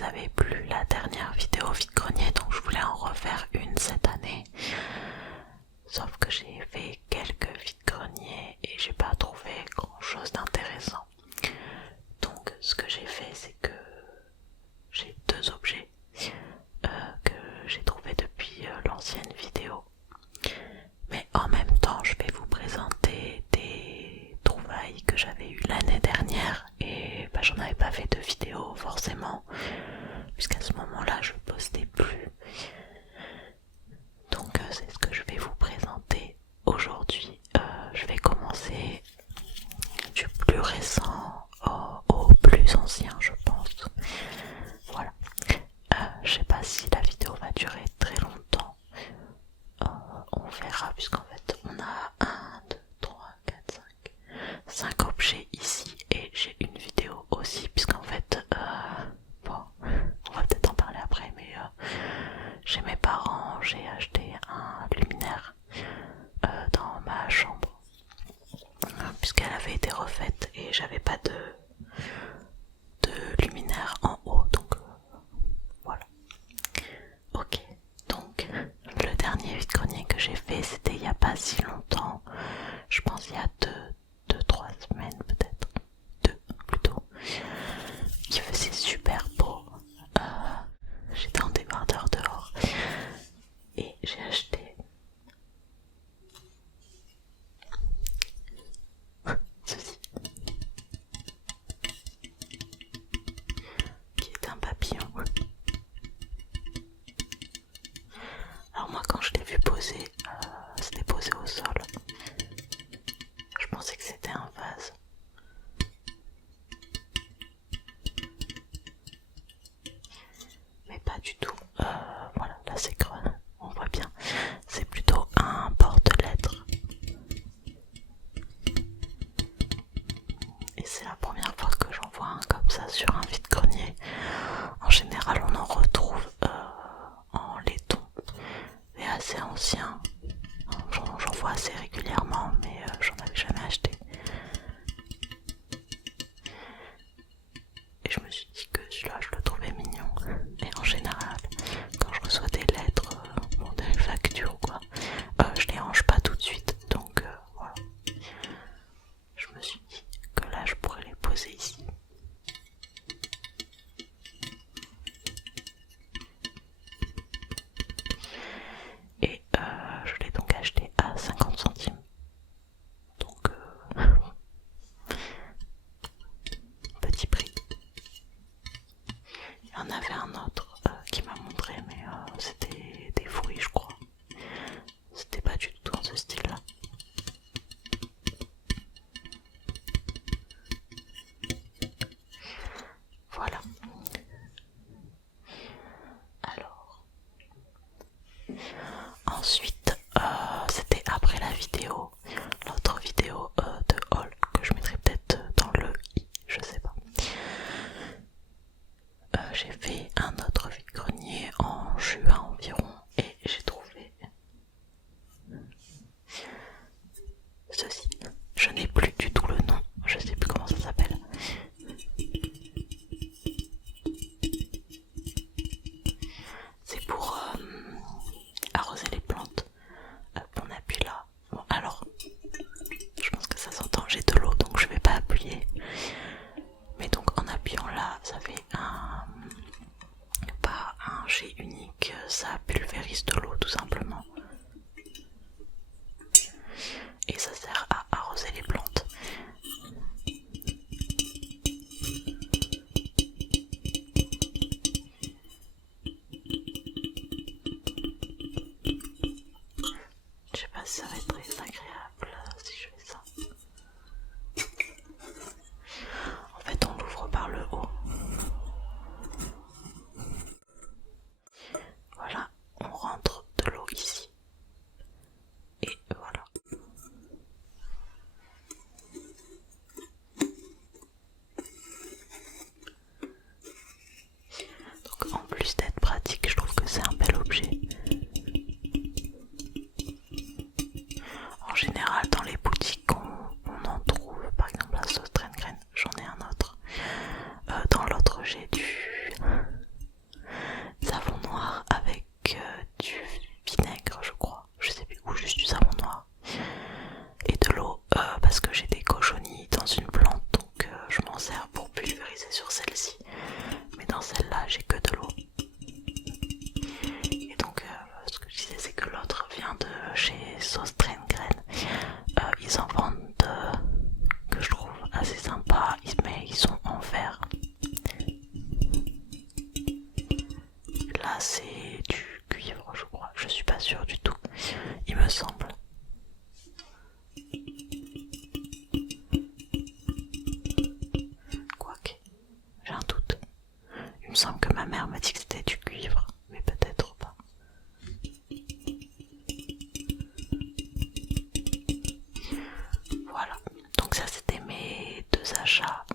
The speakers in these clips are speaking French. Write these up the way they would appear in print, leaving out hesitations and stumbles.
vous avez plu la dernière vidéo vide-grenier, donc je voulais en refaire une cette année. Sauf que j'ai fait quelques vide-greniers et j'ai pas trouvé grand chose d'intéressant. Donc ce que j'ai fait, c'est que j'ai deux objets que j'ai trouvés depuis l'ancienne vidéo. Mais en même temps, je vais vous présenter des trouvailles que j'avais eues l'année dernière et j'en avais pas fait de vidéo forcément, puisqu'à ce moment-là je postais plus. Donc c'est ce que je vais vous présenter aujourd'hui. Je vais commencer du plus récent au plus ancien, je pense. Voilà. Je sais pas si la vidéo va durer très longtemps. On verra, puisqu'en fait on a 1, 2, 3, 4, 5 objets ici et j'ai une vidéo aussi, puisqu'en fait bon, on va peut-être en parler après, mais chez mes parents j'ai acheté un luminaire dans ma chambre, puisqu'elle avait été refaite et j'avais pas de luminaire en haut, donc voilà. Ok, donc le dernier vide-grenier que j'ai fait, c'était il y a pas si longtemps, je pense il y a 2-3 semaines peut-être, 2 plutôt. Il faisait super beau, j'étais en débardeur dehors et j'ai acheté ceci, qui est un papillon. Alors moi quand je l'ai vu poser, c'était posé au sol. Je pensais que c'était un vase. Mais pas du tout. Voilà, là c'est creux, on voit bien. C'est plutôt un porte-lettres. Et c'est la première fois que j'en vois un comme ça sur un vide-grenier. En général on en retrouve en laiton et assez ancien. J'en vois assez régulièrement, mais j'en avais jamais acheté. Et je me suis dit que celui-là je le trouvais mignon. Et en général, quand je reçois des lettres, des factures ou quoi, je les range pas tout de suite. Donc voilà. Je me suis dit que là je pourrais les poser ici. Et je l'ai donc acheté à 50 centimes. Donc petit prix. Il y en avait un autre qui m'a montré, mais c'était des fruits je crois. C'était pas du tout dans ce style là. Voilà. Alors ensuite c'était après la vidéo, l'autre vidéo de haul que je mettrai peut-être dans le i, je sais pas. J'ai fait un autre vide-grenier en juin environ et j'ai trouvé ceci. Je n'ai plus du tout le nom, je sais plus comment ça s'appelle. C'est pour arroser les plantes. On appuie là. Bon alors, je pense que ça s'entend, j'ai de l'eau donc je vais pas appuyer. Mais donc en appuyant là, ça fait pas un jet unique, ça pulvérise de l'eau tout simplement. Et ça sert à arroser les plantes. Je sais pas si ça va être très agréable si je fais ça. En fait on l'ouvre par le haut. Voilà, on rentre de l'eau ici. Il me semble que ma mère m'a dit que c'était du cuivre, mais peut-être pas. Voilà, donc ça c'était mes 2 achats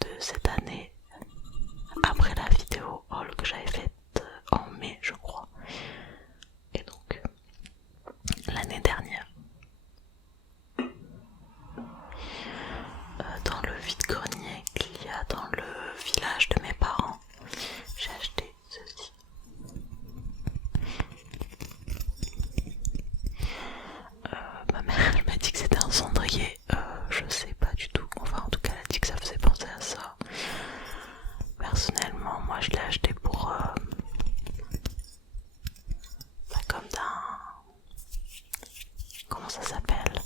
de cette année après la vidéo haul que j'avais faite en mai je crois. Et donc l'année dernière, dans le vide-grenier qu'il y a dans le village de mes parents, j'ai acheté ceci. Ma mère elle m'a dit que c'était un cendrier, je sais pas du tout, enfin en tout cas elle a dit que ça faisait penser à ça. Personnellement moi je l'ai acheté pour comme d'un... comment ça s'appelle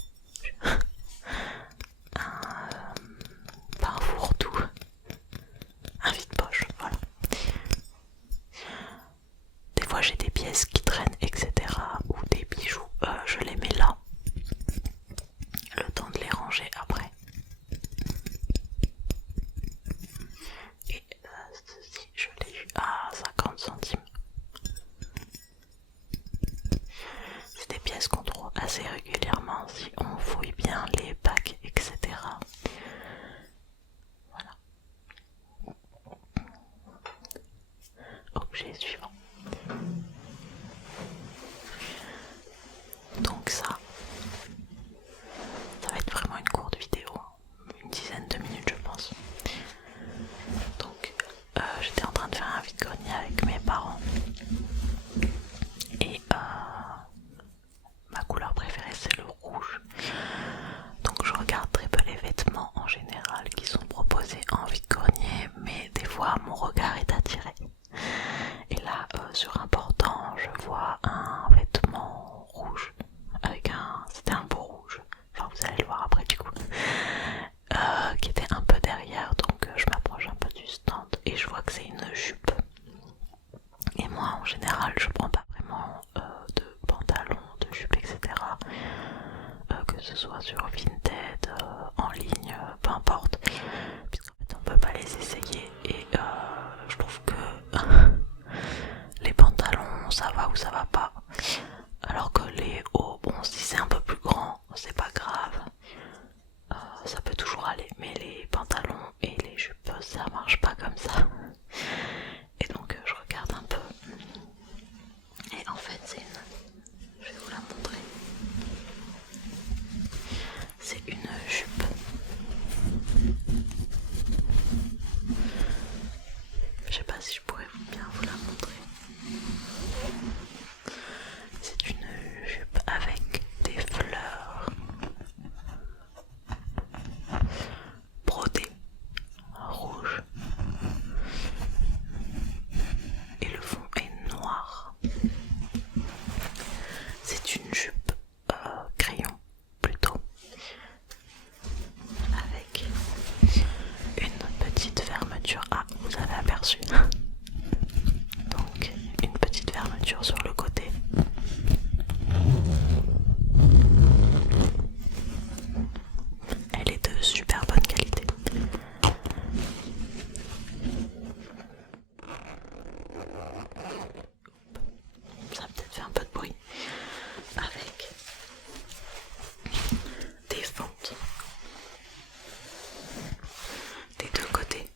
pas un fourre-tout, un vide-poche, voilà. Des fois j'ai des pièces qui traînent, etc. ou des bijoux, je les mets là, le temps de les ranger après. Et ceci, je l'ai eu à 50 centimes. C'est des pièces qu'on trouve assez régulièrement si on fouille bien les bacs, etc. Voilà. Objet suivant. Donc ça va être vraiment une courte vidéo, une dizaine de minutes je pense. Donc j'étais en train de faire un vide-grenier avec mes parents et ma couleur préférée c'est le rouge. Donc je regarde très peu les vêtements en général qui sont proposés en vide-grenier, mais des fois mon regard est attiré. Et là sur un portant je vois un vêtement rouge avec c'était un beau rouge, enfin vous allez le voir après du coup, qui était un peu derrière, donc je m'approche un peu du stand et je vois que c'est une jupe. Et moi en général je prends pas vraiment de pantalon, de jupe, etc. Que ce soit sur Vinted, en ligne, peu importe, puisqu'en fait on peut pas les essayer et je trouve que les pantalons ça va ou ça va pas, alors que les hauts, bon si c'est un peu plus grand c'est pas grave, ça peut toujours aller, mais les pantalons et les jupes ça marche pas comme ça. Et donc je regarde un peu et en fait c'est une... je vais vous la montrer. C'est une jupe. Je sais pas si je pourrais bien vous la montrer. C'est une jupe avec des fleurs brodées rouges et le fond est noir. C'est une jupe crayon plutôt, avec une petite fermeture. Ah, vous avez aperçu. Donc une petite fermeture sur le côté. Elle est de super bonne qualité. Ça a peut-être fait un peu de bruit. Avec des fentes des deux côtés.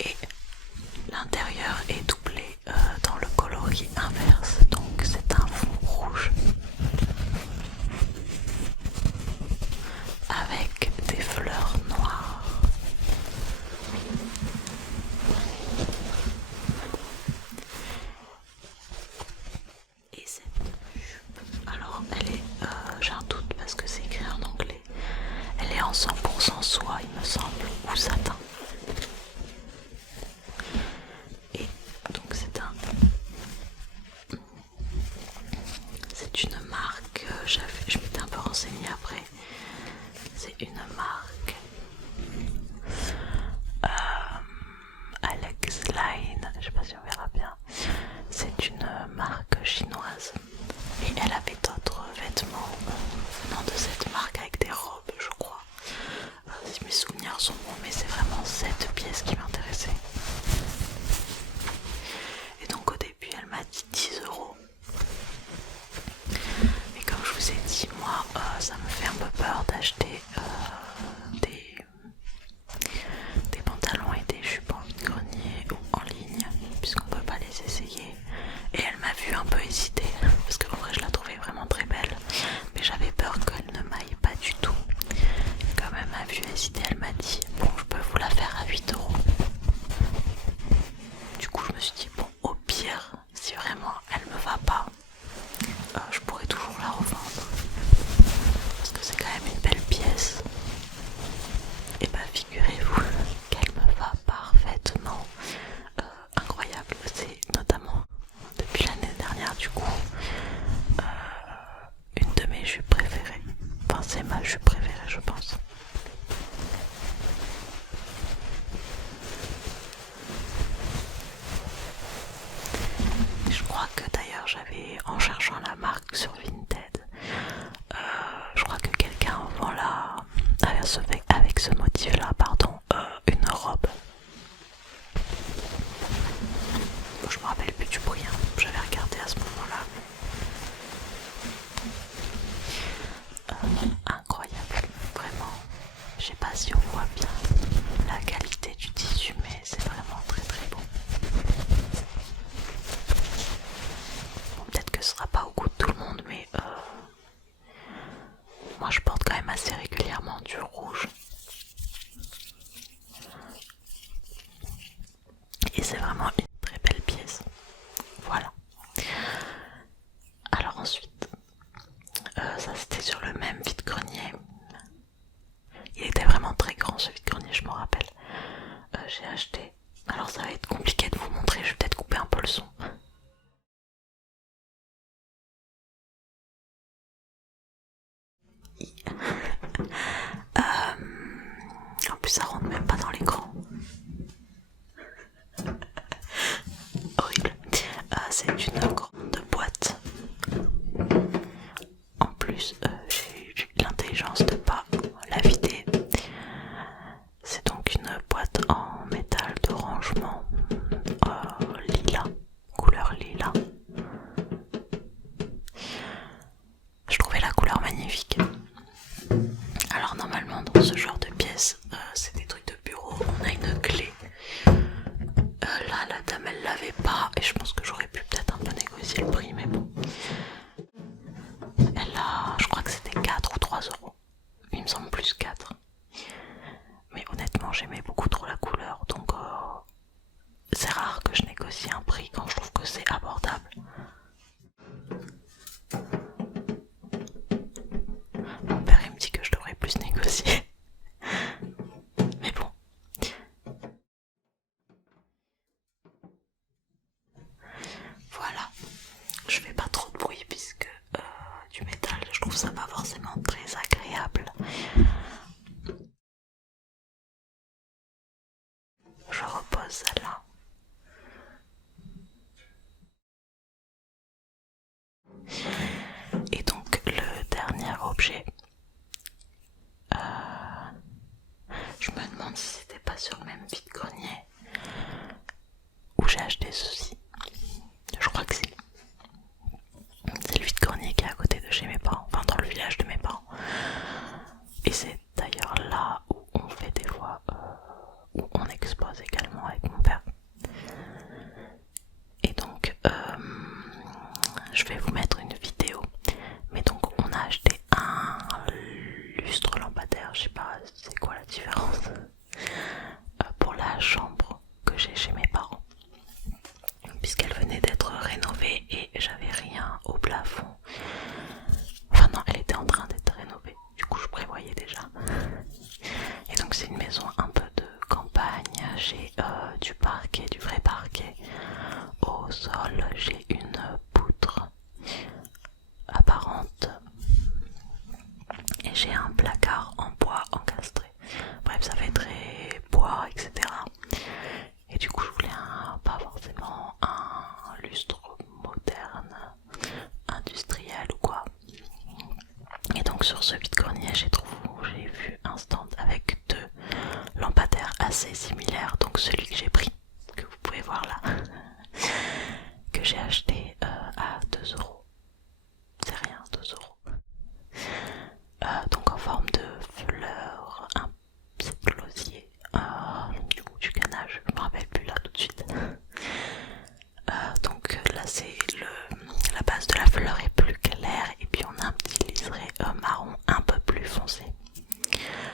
Et l'intérieur est doublé dans le coloris inverse, donc c'est un fond rouge avec des fleurs noires. Et cette jupe, alors elle est, j'ai un doute parce que c'est écrit en anglais, elle est en 100% soie il me semble, ou satin. Et donc c'est une marque, je m'étais un peu renseignée après, c'est une marque Alex Line, je sais pas si on verra bien, c'est une marque chinoise et elle avait d'autres vêtements venant de cette marque avec des robes je crois, si mes souvenirs hésité, elle m'a dit bon, je peux vous la faire à 8 euros. Du coup, je me suis dit bon, au pire, si vraiment elle me va pas, je pourrais toujours la revendre parce que c'est quand même une belle pièce. Et bah, figurez-vous qu'elle me va parfaitement. Incroyable, c'est notamment depuis l'année dernière, du coup, une de mes jupes préférées. Enfin, c'est ma jupe préférée, je pense. Je crois que d'ailleurs j'avais, en cherchant la marque sur Vinted, je crois que quelqu'un vend là, avec ce motif là, pardon, une robe. Bon, je me rappelle plus du prix, hein. J'avais regardé à ce moment-là. Incroyable, vraiment. Je sais pas si on voit bien la qualité du tissu, mais c'est vraiment très très beau. Bon, peut-être que ce sera pas au goût de tout le monde, mais moi je porte quand même assez régulièrement du rouge. Et c'est vraiment une très belle pièce. Voilà. Alors ensuite, ça c'était sur le même vide-grenier. Il était vraiment très grand ce vide-grenier, je me rappelle. J'ai acheté. Alors ça va être compliqué de vous montrer, je vais peut-être couper un peu le son. En plus ça rentre même pas dans l'écran. Horrible. C'est une grande boîte. En plus, j'ai eu l'intelligence de pas la vider. C'est donc une boîte en métal de rangement lilas, couleur lilas. Je trouvais la couleur magnifique. Alors normalement dans ce genre de pièces, c'est des trucs de bureau, on a une clé. Là la dame elle l'avait pas et je pense que j'aurais pu peut-être un peu négocier le prix, mais bon. Elle a, je crois que c'était 4 ou 3 euros. Il me semble plus 4. Mais honnêtement j'aimais beaucoup trop la couleur, donc c'est rare que je négocie un prix quand je trouve que c'est abordable. Mon père il me dit que je devrais plus négocier. Mais bon. Voilà. Je fais pas trop de bruit puisque du métal, je trouve ça pas forcément très agréable. Je repose celle-là. Et donc le dernier objet, je me demande si c'était pas sur le même vide-grenier où j'ai acheté ceci. Je crois que c'est le vide-grenier qui est à côté de chez mes parents, enfin dans le village de mes parents. Et c'est d'ailleurs là où on fait des fois, où on expose également avec mon père. Et donc je vais vous mettre une vidéo. Mais donc on a acheté un lustre lampadaire, je sais pas c'est quoi la différence, pour la chambre que j'ai chez mes parents, puisqu'elle venait d'être rénovée et j'avais rien au plafond. Enfin non, elle était en train d'être rénovée, du coup je prévoyais déjà. Et donc c'est une maison un peu de campagne, j'ai du parquet, du vrai parquet. Au sol j'ai une poutre apparente et j'ai un placard en bois encastré. Bref, ça fait très bois, etc. Et du coup je voulais pas forcément un lustre moderne, industriel ou quoi. Et donc sur ce vide-grenier j'ai vu un stand avec deux lampadaires assez similaires. Donc celui que j'ai pris, que vous pouvez voir là, que j'ai acheté à 2 euros. C'est rien, 2 euros. Donc en forme de fleurs, c'est de l'osier, du ganache, je me rappelle plus là tout de suite. Donc là c'est la base de la fleur est plus claire et puis on a un petit liseré marron un peu plus foncé.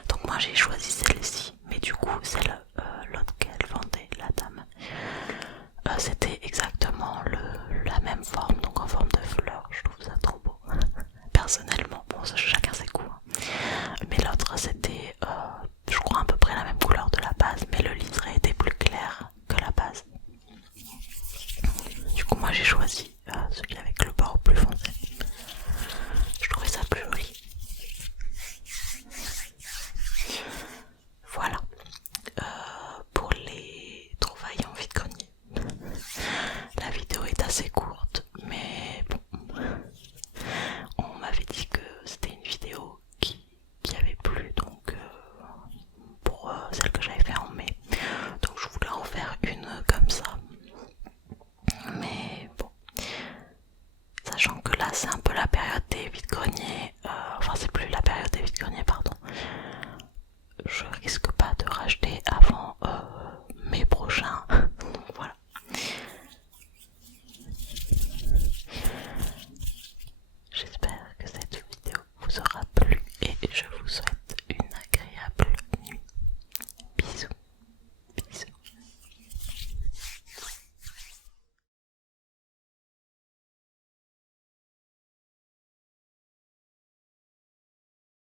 Donc moi j'ai choisi celle-ci.